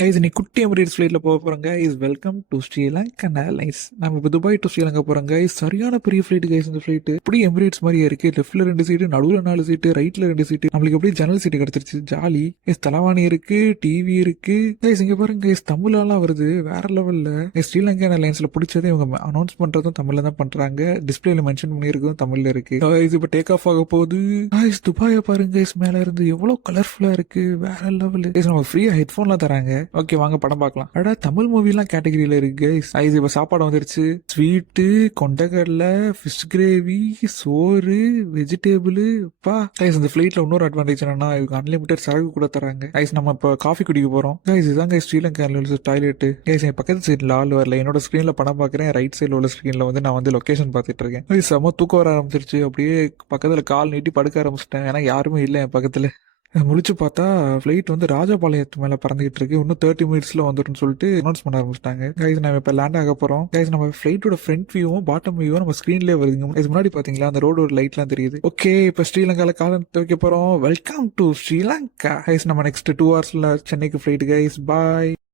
Guys இன்னைக்கு குட்டி Emirates ஃப்ளைட்டில் போக போகிறோங்க. Welcome to SriLankan airlines. நம்ம இப்போ துபாய் டு ஸ்ரீலங்கா போகிறோங்க. சரியான பெரிய ஃப்ளைட் கைஸ். இந்த ஃப்ளைட் இப்படி எமிரேட்ஸ் மாதிரியே இருக்கு. லெஃப்ட்ல 2 சீட்டு, நடுவில் 4 சீட்டு, ரைட்ல 2 சீட்டு. நம்மளுக்கு அப்படியே ஜன்னல் சீட்டு கிடைச்சிருச்சு. Jolly guys. தலவாணி இருக்கு, டிவி இருக்கு கைஸ். இங்க பாருங்க கைஸ், தமிழெல்லாம் வருது வேற லெவல்ல. ஸ்ரீலங்கன் ஏர்லைன்ஸ்ல பிடிச்சது இவங்க அனௌன்ஸ் பண்றதும் தமிழ்ல தான் பண்றாங்க. டிஸ்பிளேல மென்ஷன் பண்ணியிருக்கிறதும் தமிழ்ல இருக்கு. கைஸ் இப்போ டேக் ஆஃப் ஆக போகுது. கைஸ் துபாயை பாருங்க கைஸ், மேல இருந்து எவ்வளவு கலர்ஃபுல்லா இருக்கு. வேற லெவல் கைஸ். நம்ம ஃப்ரீயா ஹெட்ஃபோன்லாம் தராங்க. ஓகே வாங்க படம் பார்க்கலாம். அடா தமிழ் மூவிலாம் கேட்டகரியில இருக்கு கைஸ். இப்ப சாப்பாடு வந்துருச்சு. ஸ்வீட்டு, கொண்டக்கடலை, ஃபிஷ் கிரேவி, சோறு, வெஜிடேபிள். பா கைஸ், இந்த ஃபிளைட்ல இன்னொரு அட்வான்டேஜ் என்னன்னா இவங்க அன்லிமிட்டட் சரக்கு கூட தராங்க கைஸ். நம்ம இப்ப காஃபி குடிக்க போறோம் கைஸ். இதுதான் கைஸ் ஸ்ரீலங்கா டாய்லெட் கைஸ். என் பக்கத்து சைட்ல ஆள் வரல. என்னோட ஸ்கிரீன்ல படம் பாக்குறேன். ரைட் சைட்ல உள்ள ஸ்கிரீன்ல வந்து நான் வந்து லொகேஷன் பார்த்துட்டு இருக்கேன் கைஸ். செம தூக்கம் வர ஆரம்பிச்சிருச்சு. அப்படியே பக்கத்துல கால் நீட்டி படுக்க ஆரம்பிச்சிட்டேன். ஏன்னா யாருமே இல்லை என் பக்கத்துல. முழிச்சு பார்த்தா ஃப்ளைட் வந்து ராஜபாளையத்து மேலே பறந்துகிட்டு இருக்கு. இன்னும் 30 மினிட்ஸ்ல வந்துடும் சொல்லிட்டு அனௌன்ஸ் பண்ண ஆரம்பிச்சிட்டாங்க கைஸ். நம்ம இப்போ லேண்ட் ஆக போறோம் கைஸ். நம்ம ஃப்ளைட்டோட ஃப்ரண்ட் வியூவும் பாட்டம் வியூவும் நம்ம ஸ்க்ரீன்லேயே வருதுங்க கைஸ். முன்னாடி பாத்தீங்களா அந்த ரோடு ஒரு லைட்லாம் தெரியுது. ஓகே இப்போ ஸ்ரீலங்கால காலம் துவைக்க போறோம். Welcome to Sri Lanka guys. நம்ம நெக்ஸ்ட் 2 ஹவர்ஸ்ல சென்னைக்கு ஃப்ளைட் கைஸ். பாய்.